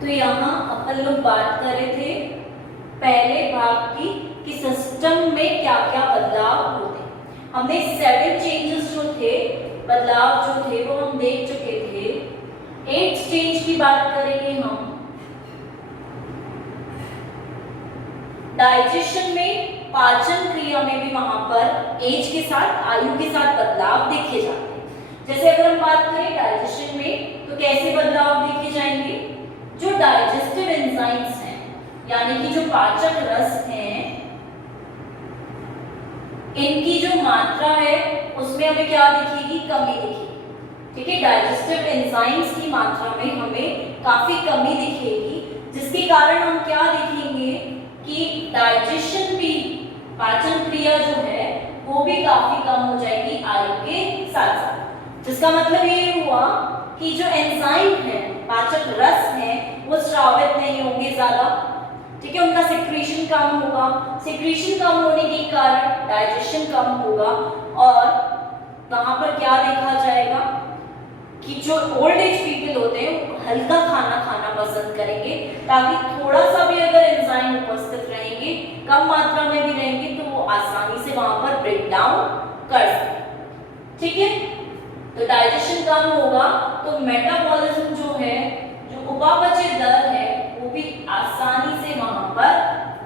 तो यहाँ अपन लोग बात कर रहे थे पहले भाग की कि सिस्टम में क्या क्या बदलाव होते हैं। हमने 7 चेंजेस जो थे, बदलाव जो थे वो हम देख चुके थे। 8 चेंज की बात करेंगे हम। डाइजेशन में, पाचन क्रिया में भी वहां पर एज के साथ, आयु के साथ बदलाव देखे जाते हैं। जैसे अगर हम बात करें डाइजेशन में तो कैसे बदलाव देखे जाएंगे? जो डाइजेस्टिव एंजाइम्स हैं, यानी कि जो पाचक रस हैं, इनकी जो मात्रा है उसमें हमें क्या दिखेगी? कमी दिखेगी। ठीक है, डाइजेस्टिव एंजाइम्स की मात्रा में हमें काफी कमी दिखेगी, जिसके कारण हम क्या देखेंगे कि डाइजेशन भी, पाचन क्रिया जो है वो भी काफी कम हो जाएगी आयु के साथ साथ। जिसका मतलब ये हुआ कि जो एंजाइम है, पाचक रस है, वो स्रावित नहीं होंगे ज्यादा। ठीक है, उनका सिक्रीशन कम होगा। सिक्रीशन कम होने के कारण डाइजेशन कम होगा और वहां पर क्या देखा जाएगा कि जो ओल्ड एज पीपल होते हैं वो हल्का खाना खाना पसंद करेंगे, ताकि थोड़ा सा भी अगर एंजाइम उपस्थित रहेंगे, कम मात्रा में भी रहेंगे, तो वो आसानी से वहां पर ब्रेक डाउन कर सकें। ठीक है, तो डाइजेशन कम होगा तो मेटाबॉलिज्म जो है, जो उपापचय दर है, वो भी आसानी से वहां पर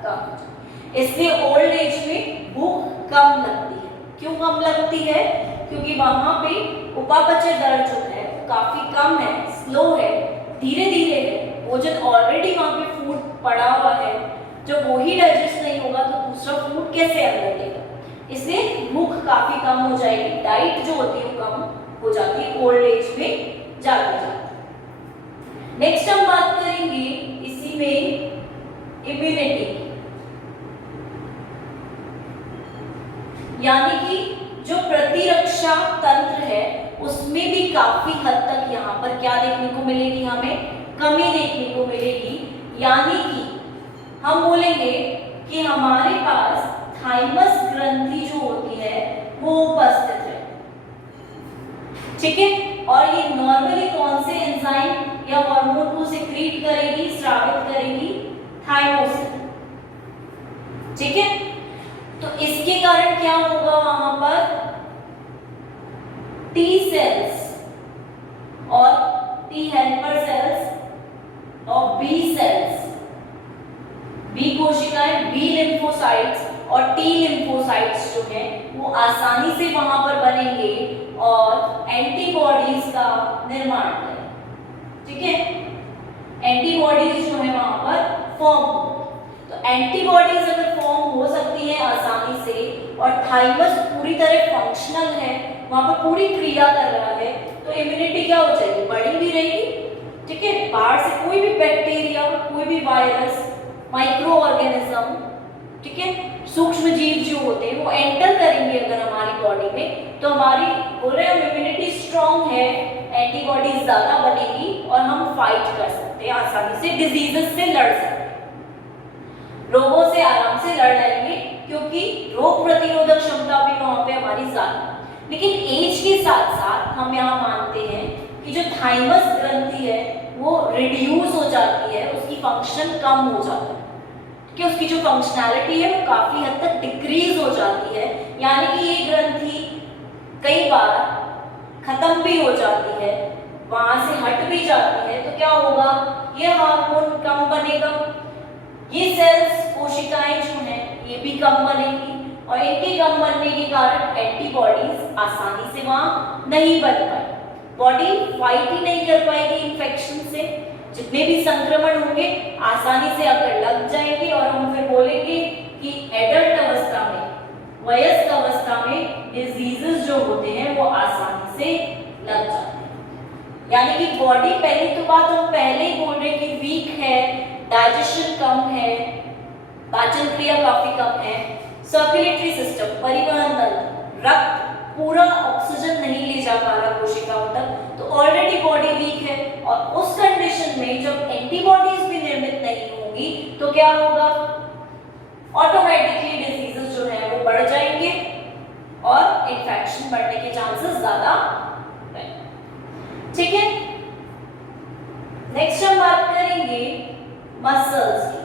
कम हो जाए। इसलिए ओल्ड एज में भूख कम लगती है। क्यों कम लगती है? क्योंकि वहां पे उपापचय दर जो है काफी कम है, स्लो है, धीरे धीरे है। भोजन ऑलरेडी वहां पे फूड पड़ा हुआ है, जब वो ही डाइजेस्ट नहीं होगा तो दूसरा फूड कैसे अंदर लेगा? इसलिए भूख काफी कम हो जाएगी, डाइट जो होती है वो कम हो जाती है ओल्ड एज में जाते जाते। नेक्स्ट हम बात करेंगे इसी में इम्यूनिटी, यानी कि जो प्रतिरक्षा तंत्र है उसमें भी काफी हद तक यहाँ पर क्या देखने को मिलेगी? हमें कमी देखने को मिलेगी। यानी कि हम बोलेंगे कि हमारे पास थाइमस ग्रंथि जो होती है वो उपस्थित है। ठीक है, और ये नॉर्मली कौन से एंजाइम या हार्मोन को सिक्रीट करेगी, स्रावित करेगी? थाइमोसिन। ठीक है, तो इसके कारण क्या होगा? वहां पर टी सेल्स और टी हेल्पर सेल्स और बी सेल्स, बी कोशिकाएं, बी लिम्फोसाइट्स और टी लिम्फोसाइट्स जो है वो आसानी से वहां पर बनेंगे और एंटीबॉडीज का निर्माण करें। ठीक है, एंटीबॉडीज जो है वहां पर फॉर्म होंगी। तो एंटीबॉडीज अगर फॉर्म हो सकती है आसानी से और थाइमस पूरी तरह फंक्शनल है, वहां पर पूरी क्रिया कर रहा है, तो इम्यूनिटी क्या हो जाएगी? बढ़ी भी रहेगी। ठीक है, बाहर से कोई भी बैक्टीरिया, कोई भी वायरस, माइक्रो ऑर्गेनिज्म, ठीक है, सूक्ष्म जीव जो होते हैं वो एंटर करेंगे अगर हमारी बॉडी में, तो हमारी बोल रहे हैं इम्यूनिटी स्ट्रांग है, एंटीबॉडीज ज्यादा बनेगी और हम फाइट कर सकते हैं, आसानी से डिजीजेस से लड़ सकते हैं, रोगों से आराम से लड़ लेंगे, क्योंकि रोग प्रतिरोधक क्षमता भी वहां पे हमारी ज्यादा। लेकिन एज के साथ साथ हम यहाँ मानते हैं कि जो थाइमस ग्रंथि है वो रिड्यूस हो जाती है, उसकी फंक्शन कम हो जाता है, कि उसकी जो फंक्शनैलिटी है वो काफी हद तक डिक्रीज हो जाती है। यानी कि ये ग्रंथि कई बार खत्म भी हो जाती है, वहां से हट भी जाती है, तो क्या होगा? ये हार्मोन कम बनेगा, ये सेल्स, कोशिकाएं जो हैं ये भी कम बनेंगी और इनके कम बनने के कारण एंटीबॉडीज आसानी से वहां नहीं बन पाएगी, बॉडी फाइट ही नहीं कर पाएगी इन्फेक्शन से। जितने भी संक्रमण होंगे आसानी से अगर लग जाएंगे और हम फिर बोलेंगे कि एडल्ट अवस्था में, वयस्क अवस्था में डिजीजेस जो होते हैं वो आसानी से लग जाते हैं। यानी कि बॉडी, पहली तो बात हम पहले ही बोल रहे कि वीक है, डाइजेशन कम है, पाचन क्रिया काफी कम है, सर्कुलेटरी सिस्टम, परिवहन तंत्र, रक्त पूरा ऑक्सीजन नहीं ले जा पा रहा कोशिकाओं तक, तो ऑलरेडी बॉडी वीक है। और उस कंडीशन में जब एंटीबॉडीज भी निर्मित नहीं होंगी तो क्या होगा? ऑटोमेटिकली डिजीजेस जो है वो बढ़ जाएंगे और इन्फेक्शन बढ़ने के चांसेस ज्यादा है। ठीक है, नेक्स्ट हम बात करेंगे मसल्स की,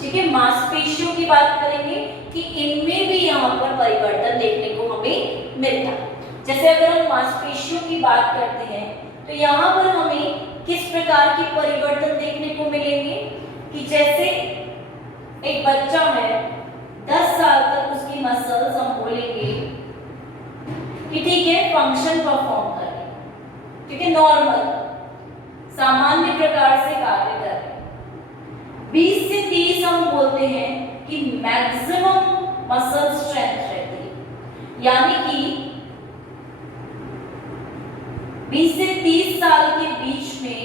ठीक है, मांसपेशियों की बात करेंगे कि इनमें भी यहाँ पर परिवर्तन देखने को हमें मिलता है। जैसे अगर हम मांसपेशियों की बात करते हैं तो यहाँ पर हमें किस प्रकार की परिवर्तन देखने को मिलेंगे कि जैसे एक बच्चा है 10 साल तक उसकी मसल्स हम बोलेंगे कि ठीक है फंक्शन परफॉर्म कर रहे हैं, ठीक है, नॉर्मल सामान्य प्रकार से कार्य कर रहे हैं। 20 से 30 हम बोलते हैं कि मैक्सिमम मसल स्ट्रेंथ रहती है, यानी कि 20 से 30 साल के बीच में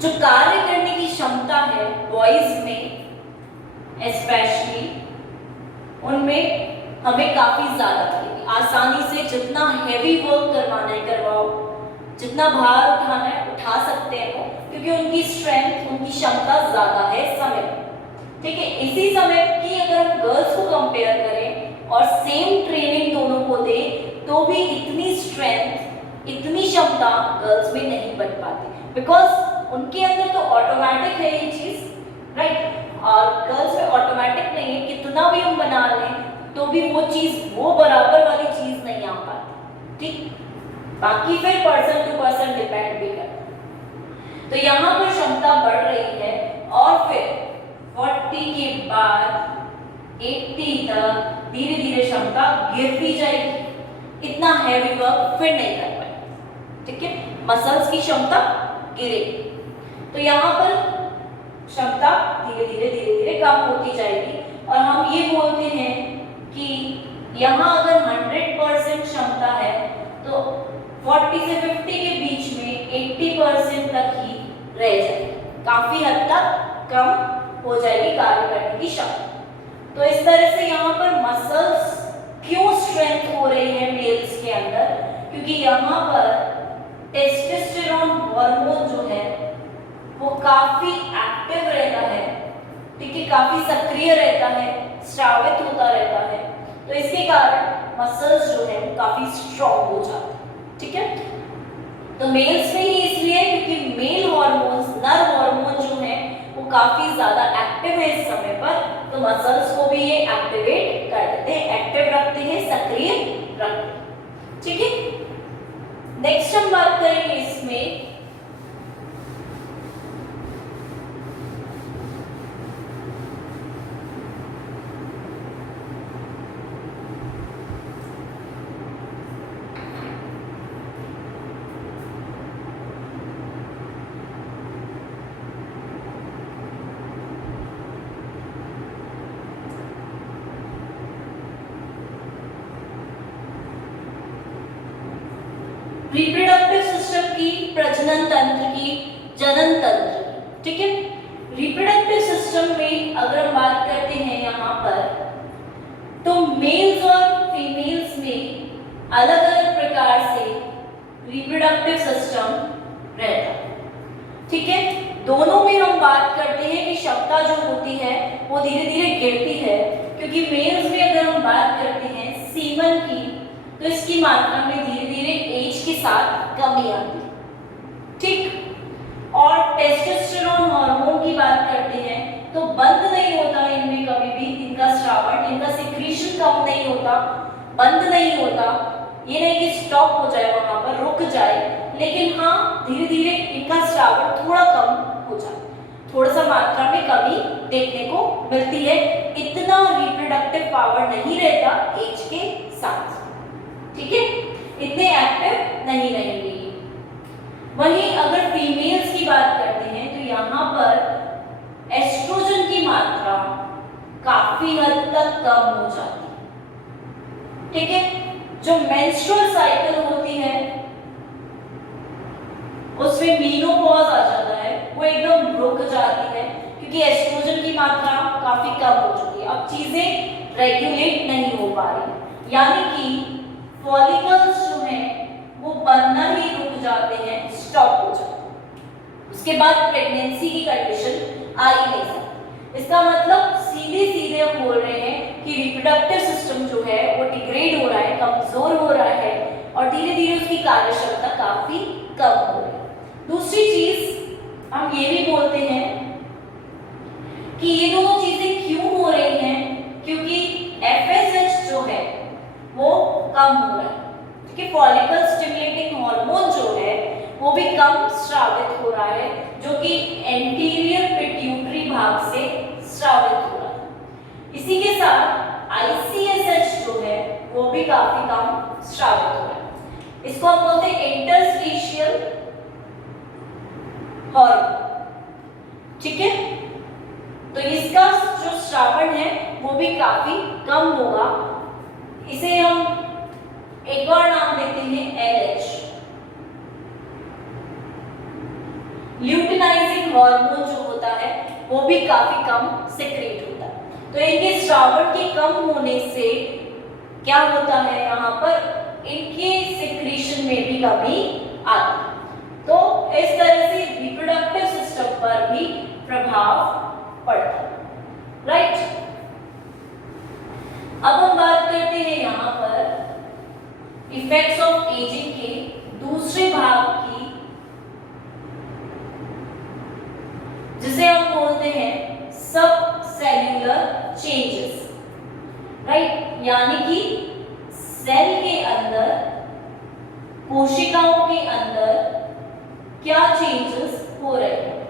जो कार्य करने की क्षमता है बॉयज में स्पेशली, उनमें हमें काफी ज्यादा लगेगी। आसानी से जितना हैवी वर्क करवाना है करवाओ, जितना भार उठाना है उठा सकते हैं वो, क्योंकि उनकी स्ट्रेंथ, उनकी क्षमता ज्यादा है समय में, ठीक है। इसी समय की अगर हम गर्ल्स को कंपेयर करें और सेम ट्रेनिंग दोनों को दें तो भी इतनी स्ट्रेंथ, इतनी क्षमता गर्ल्स में नहीं बन पाती, बिकॉज उनके अंदर तो ऑटोमेटिक है ये चीज, राइट, और गर्ल्स में ऑटोमेटिक नहीं है। कितना भी हम बना लें तो भी वो चीज, वो बराबर वाली चीज नहीं आ पाती, ठीक। बाकी फिर पर्सन टू पर्सन डिपेंड भी करता है। तो यहाँ पर क्षमता बढ़ रही है और फिर 40 के बाद 80 तक धीरे धीरे क्षमता गिरती जाएगी, इतना हैवी वर्क फिर नहीं कर पाएगी, ठीक है, मसल्स की क्षमता गिरेगी। तो यहाँ पर क्षमता धीरे धीरे कम होती जाएगी और हम ये बोलते हैं कि यहाँ अगर 100% क्षमता है तो 40 से 50 के बीच में 80% तक ही रह जाएगी, काफी हद तक कम हो जाएगी कार्य करने की क्षमता। तो इस तरह से यहाँ पर मसल्स क्यों स्ट्रेंथ हो रही है मेल्स के अंदर, क्योंकि यहाँ पर टेस्टोस्टेरोन हार्मोन जो है वो काफी एक्टिव रहता है, ठीक है, काफी सक्रिय रहता है, स्रावित होता रहता है। तो इसके कारण मसल्स जो है वो काफी स्ट्रॉन्ग हो जाते हैं, ठीक है। तो मेल्स में ही इसलिए क्योंकि मेल हार्मोन्स, नर हार्मोन जो है वो काफी ज्यादा एक्टिव है इस समय पर, तो मसल्स को भी ये एक्टिवेट कर देते हैं, एक्टिव रखते हैं, सक्रिय रखते हैं, ठीक है। नेक्स्ट हम बात करेंगे इसमें रिप्रोडक्टिव सिस्टम की, प्रजनन तंत्र की, जनन तंत्र की, ठीक है। रिप्रोडक्टिव सिस्टम में अगर हम बात करते हैं यहाँ पर तो मेल्स और फीमेल्स में अलग अलग प्रकार से रिप्रोडक्टिव सिस्टम रहता है, ठीक है। दोनों में हम बात करते हैं कि क्षमता जो होती है वो धीरे धीरे गिरती है, क्योंकि मेल्स में अगर हम बात करते हैं सीमन की तो इसकी मात्रा में धीरे धीरे एज के साथ कमी आती है, ठीक। और टेस्टोस्टेरोन हार्मोन की बात करते हैं तो बंद नहीं होता इनमें कभी भी, इनका स्रावण, इनका सिक्रीशन कम नहीं होता, बंद नहीं होता, ये नहीं कि स्टॉप हो जाए, वहां पर रुक जाए, लेकिन हाँ धीरे धीरे इनका स्रावण थोड़ा कम हो जाए, थोड़ा सा मात्रा में कमी देखने को मिलती है, इतना रिप्रोडक्टिव पावर नहीं रहता एज के साथ, ठीक है, इतने एक्टिव नहीं रहेंगे। वहीं अगर फीमेल्स की बात करते हैं तो यहाँ पर एस्ट्रोजन की मात्रा काफी हद तक कम हो जाती है, ठीक है। जो मेंस्ट्रुअल साइकिल होती है उसमें मेनोपॉज आ जाता है, वो एकदम रुक जाती है क्योंकि एस्ट्रोजन की मात्रा काफी कम हो चुकी है, अब चीजें रेगुलेट नहीं हो पा रही, यानी कि फॉलिकल्स जो हैं वो बनना ही रुक जाते हैं, स्टॉप हो जाते हैं, उसके बाद प्रेगनेंसी की कंडीशन आ ही नहीं सकती। इसका मतलब सीधे सीधे हम बोल रहे हैं कि रिप्रोडक्टिव सिस्टम जो है वो डिग्रेड हो रहा है, कमजोर हो रहा है और धीरे धीरे उसकी कार्यक्षमता काफी कम हो रही है। दूसरी चीज हम ये भी बोलते हैं कि ये दोनों चीजें क्यों हो रही हैं, क्योंकि FSH जो है वो कम हो रहा है, क्योंकि फॉलिकल स्टिमुलेटिंग हार्मोन जो है वो भी कम स्रावित हो रहा है, जो कि एंटीरियर पिट्यूटरी भाग से स्रावित हो रहा है। इसी के साथ ICSH जो है वो भी काफी कम स्रावित हो रहा है। इसको हम बोलते हैं इंटरस्टिशियल हार्मोन, ठीक है। तो इसका जो श्रावण है वो भी काफी कम होगा। इसे हम एक और नाम देते हैं LH, ल्यूटिनाइजिंग हार्मोन जो होता है वो भी काफी कम सिक्रेट होता है। तो इनके श्रावण के कम होने से क्या होता है, यहाँ पर इनके सिक्रीशन में भी कमी आती है। तो इस तरह से रिप्रोडक्टिव सिस्टम पर भी प्रभाव पड़ता है, राइट। अब हम बात करते हैं यहाँ पर इफेक्ट्स ऑफ एजिंग के दूसरे भाग की, जिसे हम बोलते हैं सब सेल्यूलर चेंजेस, राइट। यानी कि सेल के अंदर, कोशिकाओं के अंदर क्या चेंजेस हो रहे हैं,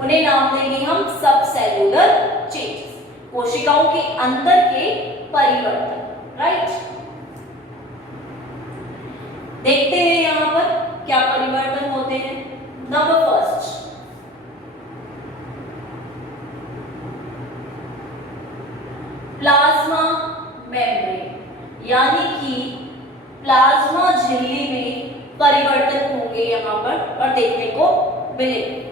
उन्हें नाम देंगे हम सब सेल्यूलर चेंजेस, कोशिकाओं के अंदर के परिवर्तन, राइट। देखते हैं यहां पर क्या परिवर्तन होते हैं। नंबर फर्स्ट, प्लाज्मा मेम्ब्रेन, यानी कि प्लाज्मा झिल्ली में परिवर्तन होंगे यहाँ पर और देखने को मिलेंगे।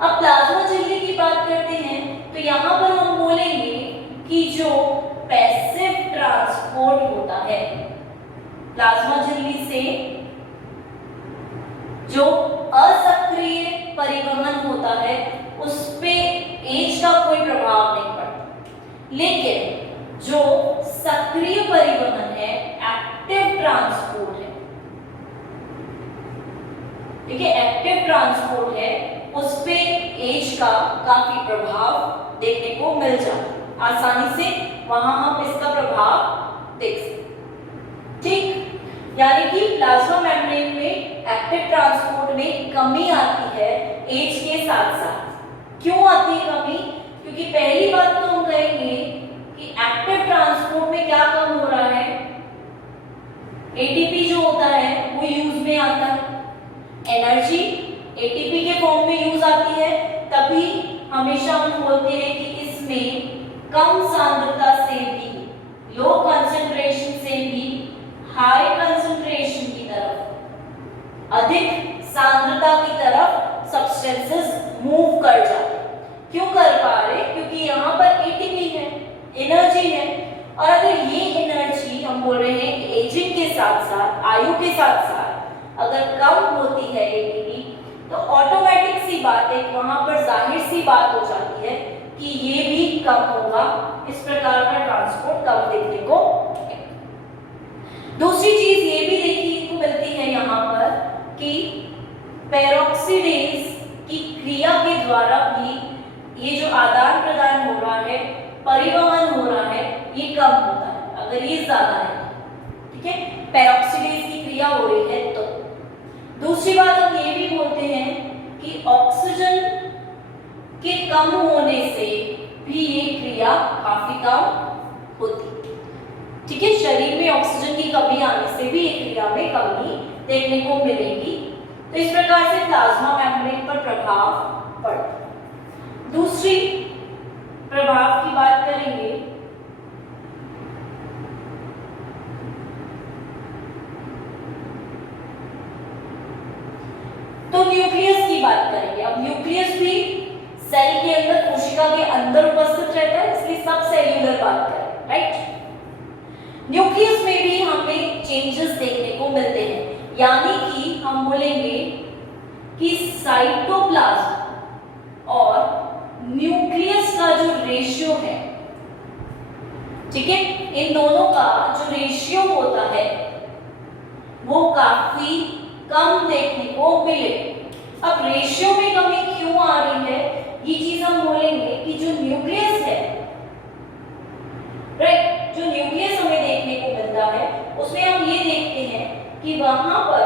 अब प्लाज्मा झिल्ली की बात करते हैं तो यहाँ पर हम बोलेंगे कि जो पैसिव ट्रांसपोर्ट होता है प्लाज्मा झिल्ली से, जो असक्रिय परिवहन होता है उस पे एज का कोई प्रभाव नहीं पड़ता, लेकिन जो सक्रिय परिवहन है, एक्टिव ट्रांसपोर्ट है, ठीक है, एक्टिव ट्रांसपोर्ट है, उस पे एज का काफी प्रभाव देखने को मिल जाता है। आसानी से वहां हम इसका प्रभाव देख सकते, ठीक। यानी कि प्लाज्मा मेम्ब्रेन में एक्टिव ट्रांसपोर्ट में कमी आती है एज के साथ साथ। क्यों आती है कमी? क्योंकि पहली बात तो हम कहेंगे कि एक्टिव ट्रांसपोर्ट में क्या कम हो रहा है, एटीपी जो होता है वो यूज में आता है, एनर्जी एटीपी के फॉर्म में यूज आती है, तभी हमेशा हम बोलते हैं कि इसमें कम सांद्रता से भी, लो कंसंट्रेशन से भी हाई कंसंट्रेशन की तरफ, अधिक सांद्रता की तरफ सब्सटेंसेस मूव कर जाते हैं। क्यों कर पा रहे? क्योंकि यहाँ पर एटीपी है, एनर्जी है, और अगर ये एनर्जी हम बोल रहे हैं एजिंग के साथ साथ, आयु के साथ साथ अगर कम होती है एटीपी, तो ऑटोमेटिक सी बात है, वहां पर जाहिर सी बात हो जाती है कि ये भी कम होगा, इस प्रकार का ट्रांसपोर्ट कम देखने को। दूसरी चीज ये भी देखने को मिलती है यहाँ पर कि पेरोक्सीडेज की क्रिया के द्वारा भी ये जो आदान प्रदान हो रहा है, परिवहन हो रहा है, ये कम होता है अगर ये ज्यादा है, ठीक है, पेरोक्सीडेज की क्रिया हो रही है तो। दूसरी बात हम ये भी बोलते हैं कि ऑक्सीजन के कम होने से भी ये क्रिया काफी कम होती है, ठीक है। शरीर में ऑक्सीजन की कमी आने से भी ये क्रिया में कमी देखने को मिलेगी। तो इस प्रकार से प्लाज्मा मेम्ब्रेन पर प्रभाव पड़ता है। दूसरी प्रभाव की बात करेंगे तो न्यूक्लियस की बात करेंगे। अब न्यूक्लियस भी सेल के अंदर, कोशिका के अंदर उपस्थित रहता है, इसलिए सब सेल्यूलर बात करें, राइट। न्यूक्लियस में भी हमें चेंजेस देखने को मिलते हैं, यानी कि हम बोलेंगे कि साइटोप्लाज्म और न्यूक्लियस का जो रेशियो है, ठीक है, इन दोनों का जो रेशियो होता है वो काफी कम देखने को मिले। अब रेशियो में कमी क्यों आ रही है, ये चीज हम बोलेंगे कि जो न्यूक्लियस है, राइट, जो न्यूक्लियस हमें देखने को मिलता है उसमें हम ये देखते हैं कि वहां पर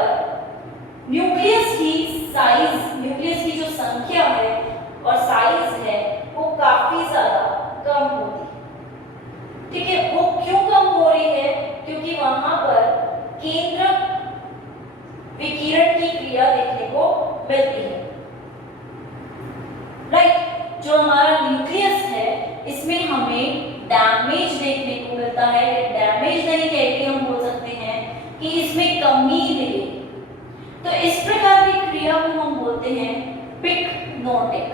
न्यूक्लियस की साइज, न्यूक्लियस की जो संख्या है और साइज है वो काफी ज्यादा कम होती है। ठीक है, वो क्यों कम हो रही है, क्योंकि वहां पर केंद्रक विकिरण की क्रिया देखने को मिलती है। राइट, जो हमारा न्यूक्लियस है इसमें हमें डैमेज देखने को मिलता है। डैमेज नहीं कह के हम बोल सकते हैं कि इसमें कमी मिली। तो इस प्रकार की क्रिया को हम बोलते हैं पिक्नोटिक।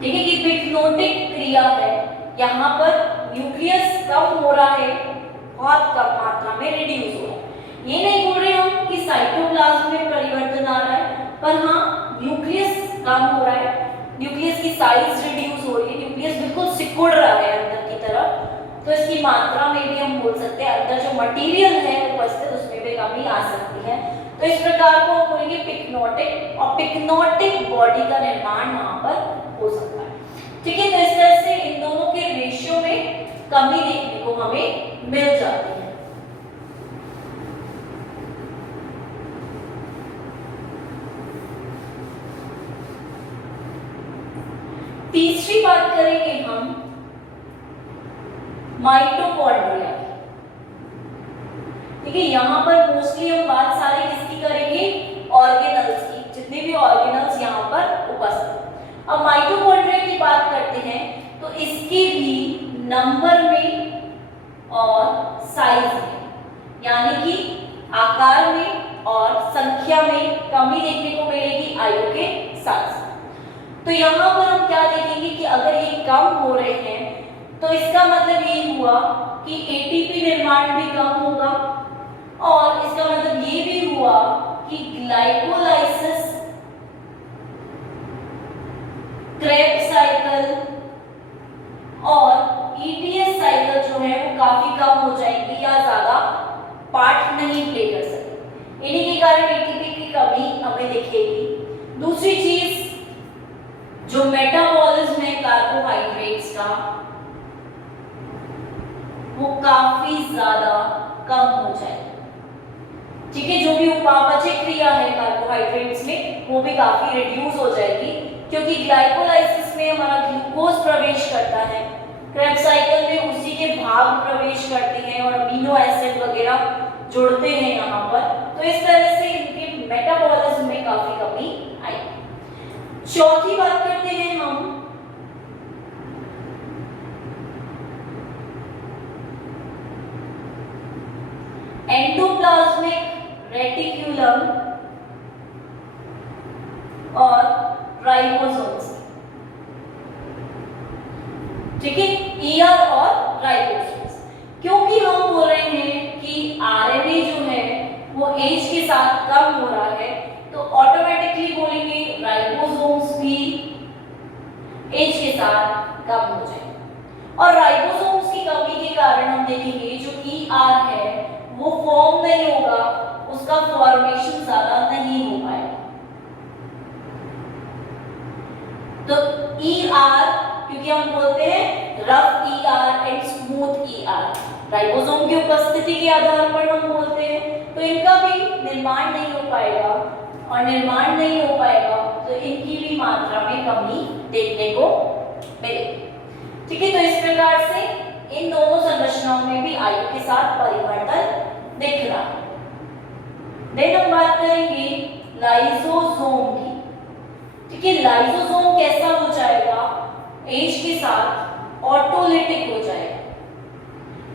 ठीक है, कि पिक्नोटिक क्रिया है, यहाँ पर न्यूक्लियस कम हो रहा है, बहुत कम मात्रा में रिड्यूस हो रहा है। ये नहीं बोल रहे हम कि साइटोप्लाज्म में परिवर्तन आ रहा है, पर हाँ न्यूक्लियस कम हो रहा है, न्यूक्लियस की साइज रिड्यूस हो रही है, न्यूक्लियस बिल्कुल सिकुड़ रहा है अंदर की तरफ। तो इसकी मात्रा में भी हम बोल सकते हैं अंदर जो मटेरियल है उपस्थित उसमें भी कमी आ सकती है। तो इस प्रकार को हम बोलेंगे पिक्नोटिक, और पिक्नोटिक बॉडी का निर्माण वहां पर हो सकता है। ठीक है, तो इस तरह से इन दोनों के रेशियो में कमी देखने को हमें मिल जाती है। तीसरी बात करेंगे हम माइटोकॉन्ड्रिया। ठीक है, यहां पर मोस्टली हम बात सारी किसकी करेंगे, ऑर्गेनल्स की, जितने भी ऑर्गेनल्स यहां पर उपस्थित। अब माइटोकॉन्ड्रिया की बात करते हैं तो इसके भी नंबर में और साइज में, यानी कि आकार में और संख्या में कमी देखने को मिलेगी आयु के साथ साथ। तो यहाँ पर हम क्या देखेंगे कि अगर ये कम हो रहे हैं तो इसका मतलब ये हुआ कि एटीपी निर्माण भी कम होगा, और इसका मतलब ये भी हुआ कि ग्लाइकोलाइसिस, क्रेब्स साइकिल और ईटीएस साइकिल जो है वो काफी कम हो जाएंगी या ज्यादा पार्ट नहीं प्ले कर सकते। इन्हीं के कारण एटीपी की कमी हमें दिखेगी। दूसरी चीज, जो मेटाबॉलिज्म है कार्बोहाइड्रेट्स का वो काफी ज्यादा कम हो जाएगा। ठीक है, जो भी उपापचय क्रिया है कार्बोहाइड्रेट्स में वो भी काफी रिड्यूस हो जाएगी, क्योंकि ग्लाइकोलाइसिस में हमारा ग्लूकोज प्रवेश करता है, क्रेब्स साइकिल में उसी के भाग प्रवेश करते हैं और अमीनो एसिड वगैरह जुड़ते हैं यहाँ पर। तो इस तरह से इनके मेटाबॉलिज्म में काफी कमी आएगी। चौथी बात करते हैं हम एंडोप्लाज्मिक रेटिक्यूलम और राइबोसोम्स। ठीक है, ईआर और राइबोसोम्स, क्योंकि हम बोल रहे हैं कि आरएनए जो है वो एज के साथ कम हो रहा है, तो ऑटोमेटिकली बोलेंगे राइबोसोम्स भी एज के साथ कम हो जाएंगे। और राइबोसोम्स की कमी के कारण हम देखेंगे जो ईआर है वो फॉर्म नहीं होगा, उसका फॉर्मेशन ज्यादा नहीं हो पाएगा। तो ईआर, क्योंकि हम बोलते हैं rough ER and smooth ER, ribosome की उपस्थिति के आधार पर हम बोलते हैं, तो इनका भी निर्माण नहीं हो पाएगा, और निर्माण नहीं हो पाएगा तो इनकी भी मात्रा में कमी देखने को मिलेगी। ठीक है, तो इस प्रकार से इन दोनों संरचनाओं में भी आयु के साथ परिवर्तन दिख रहा है। देन हम बात करेंगे लाइसोसोम की। ठीक है, लाइसोसोम कैसा हो जाएगा, एज के साथ ऑटोलिटिक हो जाएगा,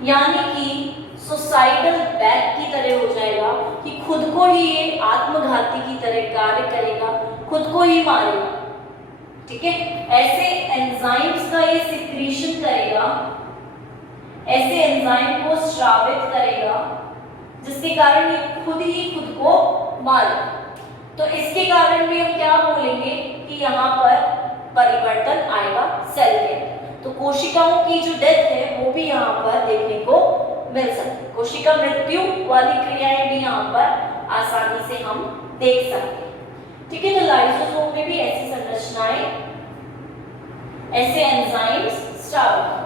यानी कि सुसाइडल बैक की तरह हो जाएगा, कि खुद को ही ये आत्मघाती की तरह कार्य करेगा, खुद को ही मारेगा। ठीक है, ऐसे एंजाइम्स का ये सिक्रीशन करेगा, ऐसे एंजाइम को स्रावित करेगा, जिसके कारण ये खुद ही खुद को मारेगा। तो इसके कारण भी हम क्या बोलेंगे कि यहाँ पर परिवर्तन आएगा सेल के अंदर। तो कोशिकाओं की जो डेथ है वो भी यहाँ पर देखने को मिल सकती है। कोशिका मृत्यु वाली क्रियाएं भी यहाँ पर आसानी से हम देख सकते हैं। ठीक है, तो लाइसोसोम में भी ऐसी संरचनाएं, ऐसे enzymes start.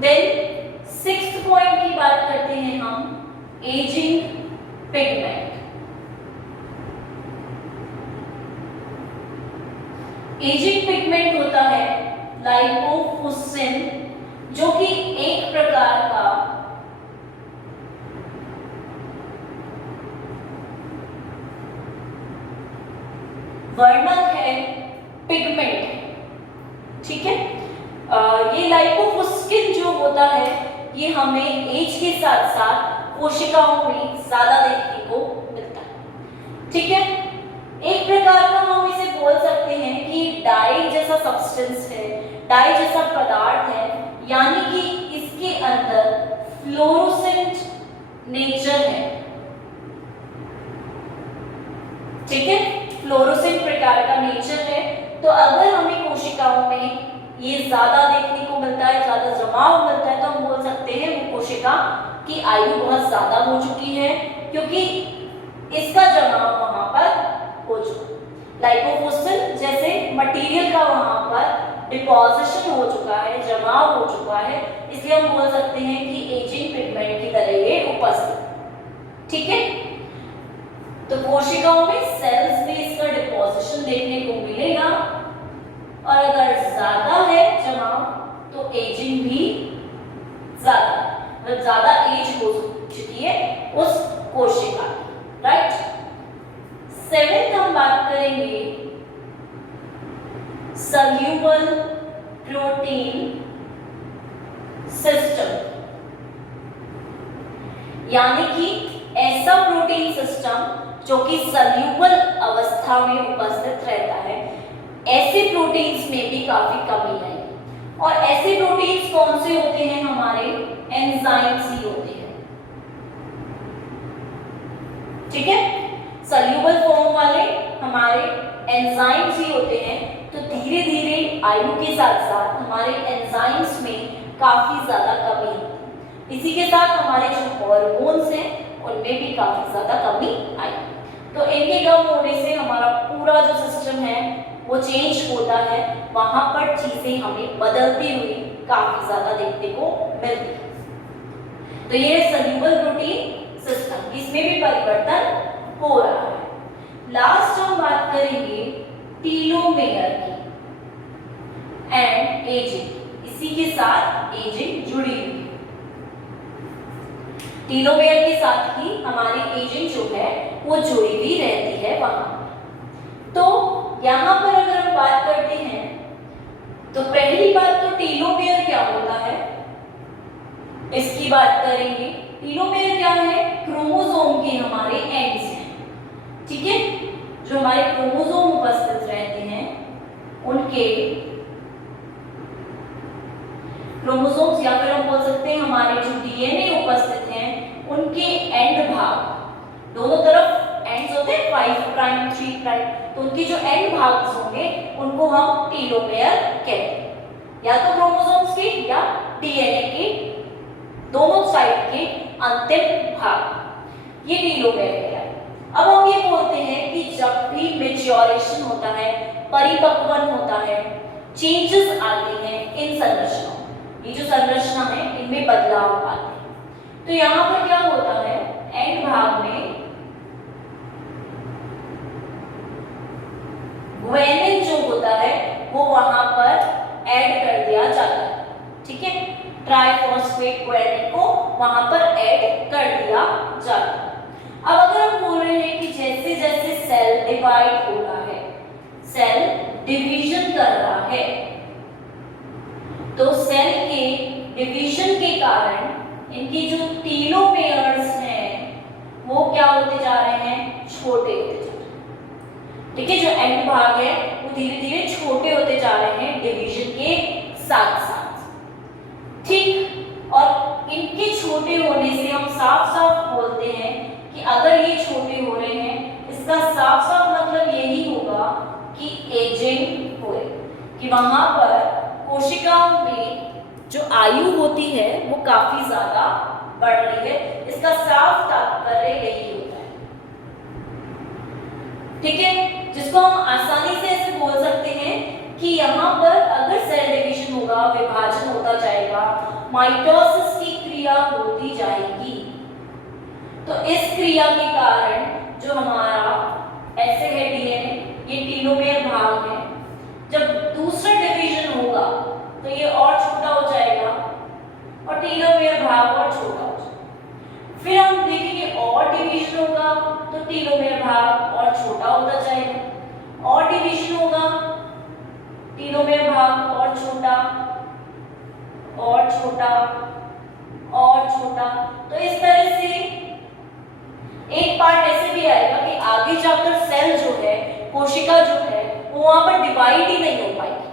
Then sixth point की बात करते हैं हम, एजिंग पिगमेंट। एजिंग पिगमेंट होता है लाइपोफुसिन, जो कि एक प्रकार का वर्णक है, पिगमेंट है। ठीक है, ये लाइपोफुसिन जो होता है ये हमें एज के साथ साथ कोशिकाओं में ज्यादा देखने को मिलता है। ठीक है, एक प्रकार का हम इसे बोल सकते हैं कि डाई जैसा सब्सटेंस है, डाई जैसा पदार्थ है, यानी कि इसके अंदर फ्लोरोसेंट नेचर है। ठीक है, फ्लोरोसेंट प्रकार का नेचर है। तो अगर हमें कोशिकाओं में ये ज्यादा देखने को मिलता है, ज्यादा जमाव मिलता है, तो हम बोल सकते हैं वो कोशिका की आयु बहुत ज्यादा हो चुकी है, क्योंकि इसका जमाव वहां पर हो चुका। लाइपोफुसिन जैसे मटेरियल का वहां पर डिपोजिशन हो चुका है, जमाव हो चुका है, इसलिए हम बोल सकते हैं कि एजिंग पिगमेंट की तरह ये उपस्थित। ठीक है, तो कोशिकाओं में सेल्स में इसका डिपोजिशन देखने को मिलेगा, और अगर ज्यादा है जमाव तो एजिंग भी ज्यादा, मतलब ज्यादा एज हो चुकी है उस कोशिका की। राइट, सेवेंथ हम बात करेंगे सल्यूबल प्रोटीन सिस्टम, यानी कि ऐसा प्रोटीन सिस्टम जो कि सल्यूबल अवस्था में उपस्थित रहता है। ऐसे प्रोटीन्स में भी काफी कमी है, और ऐसे प्रोटीन्स कौन से होते हैं, हमारे एंजाइम्स ही होते हैं। ठीक है, सल्यूबल फॉर्म वाले हमारे एंजाइम्स ही होते हैं। तो धीरे धीरे आयु के साथ साथ हमारे एंजाइम्स में काफी ज्यादा कमी होती है। इसी के साथ हमारे जो हॉर्मोन्स हैं उनमें भी काफी ज्यादा कमी आई। तो इनके कम होने से हमारा पूरा जो सिस्टम है वो चेंज होता है, वहां पर चीजें हमें बदलती हुई काफी ज्यादा देखने को मिलती है। तो ये सल्यूबल प्रोटीन सिस्टम, इसमें भी परिवर्तन हो रहा है। लास्ट हम बात करेंगे टीलोमेयर की एंड एजिंग, इसी के साथ एजिंग जुड़ी हुई है। टीलोमेयर के साथ ही हमारी एजिंग जो है वो जुड़ी हुई रहती है वहां। तो यहाँ पर अगर हम बात करते हैं तो पहली बात तो टीलोमेयर क्या होता है इसकी बात करेंगे। टीलोमेयर क्या है, क्रोमोसोम के हमारे एंड्स हैं। ठीक है, जो हमारे क्रोमोसोम उपस्थित रहते हैं उनके क्रोमोसोम्स, या फिर हम बोल सकते हैं हमारे जो डीएनए उपस्थित हैं उनके एंड भाग, दोनों तरफ एंड्स होते हैं 5 प्राइम 3 प्राइम, तो उनके जो एंड भाग होंगे उनको हम टीलोमेयर कहते हैं, या तो क्रोमोसोम्स के या डीएनए के दोनों साइड के अंतिम भाग, ये टीलोमेयर कहलाते हैं। अब हम ये बोलते हैं कि जब भी मैच्योरेशन होता है, परिपक्वन होता है, चेंजेस आते हैं इन संरचनाओं, ये जो संरचना है इनमें बदलाव आते हैं। तो यहाँ पर क्या होता है, एंड भाग में ग्वेनिन जो होता है वो वहां पर ऐड कर दिया जाता है। ठीक है, ट्राइफॉस्फेट ग्वेनिन को वहां पर ऐड कर दिया जाता है। अब अगर हम बोल रहे हैं कि जैसे जैसे सेल डिवाइड हो रहा है, सेल डिवीजन कर रहा है, तो सेल के डिवीजन के कारण इनके जो टीलोमेयर्स हैं वो क्या होते जा रहे हैं, छोटे होते जा रहे हैं। ठीक है, जो एंड भाग है वो धीरे धीरे छोटे होते जा रहे हैं डिवीजन के साथ साथ। ठीक, और इनके छोटे होने से हम साफ साफ बोलते हैं कि अगर ये छोटे हो रहे हैं इसका साफ साफ मतलब यही होगा कि एजिंग हुए, कि वहां पर कोशिकाओं में जो आयु होती है वो काफी ज्यादा बढ़ रही है। इसका साफ तात्पर्य यही होता है। ठीक है, जिसको हम आसानी से ऐसे बोल सकते हैं कि यहाँ पर अगर सेल डिवीजन होगा, विभाजन होता जाएगा, माइटोसिस की क्रिया होती जाएगी, तो इस क्रिया के कारण जो हमारा ऐसे है डीएनए, ये टीलोमेयर भाग है, जब दूसरा डिवीजन होगा तो ये और छोटा हो जाएगा और टीलोमेयर भाग और छोटा हो जाएगा। फिर हम देखेंगे और डिवीजन होगा तो टीलोमेयर भाग और छोटा होता जाएगा, और डिवीजन होगा टीलोमेयर भाग और छोटा और छोटा और छोटा। तो इस तरह से एक पार्ट ऐसे भी आएगा कि आगे जाकर सेल जो है, कोशिका जो है, वो वहां पर डिवाइड ही नहीं हो पाएगी।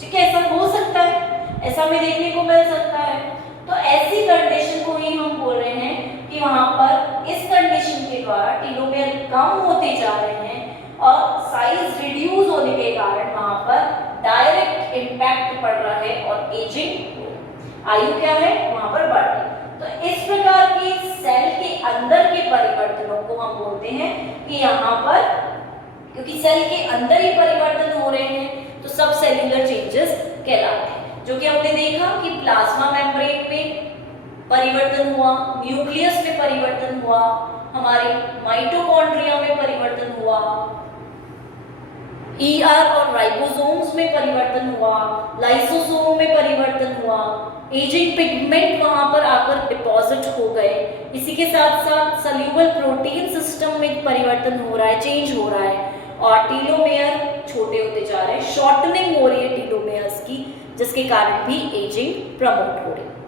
ठीक है, ऐसा हो सकता है, ऐसा हमें देखने को मिल सकता है। तो ऐसी कंडीशन को ही हम बोल रहे हैं कि वहां पर इस कंडीशन के द्वारा टीलोमेयर कम होते जा रहे हैं और साइज रिड्यूस होने के कारण वहां पर डायरेक्ट इम्पैक्ट पड़ रहा है और एजिंग, आयु क्या है वहां पर बढ़ रही है। तो इस प्रकार की सेल के अंदर के परिवर्तनों को हम बोलते हैं कि यहाँ पर, क्योंकि सेल के अंदर ही परिवर्तन हो रहे हैं तो सब सेल्यूलर चेंजेस कहलाते हैं, जो कि हमने देखा कि प्लाज्मा मेम्ब्रेन में परिवर्तन हुआ, न्यूक्लियस में परिवर्तन हुआ, हमारे माइटोकॉन्ड्रिया में परिवर्तन हुआ, ER और राइबोसोम्स में परिवर्तन हुआ, लाइसोसोम में परिवर्तन हुआ, एजिंग पिगमेंट वहां पर आकर डिपॉजिट हो गए। इसी के साथ साथ सल्यूबल प्रोटीन सिस्टम में परिवर्तन हो रहा है, चेंज हो रहा है, और टीलोमेयर छोटे होते जा रहे हैं, शॉर्टनिंग हो रही है टीलोमेयर्स की, जिसके कारण भी एजिंग प्रमोट हो रही है।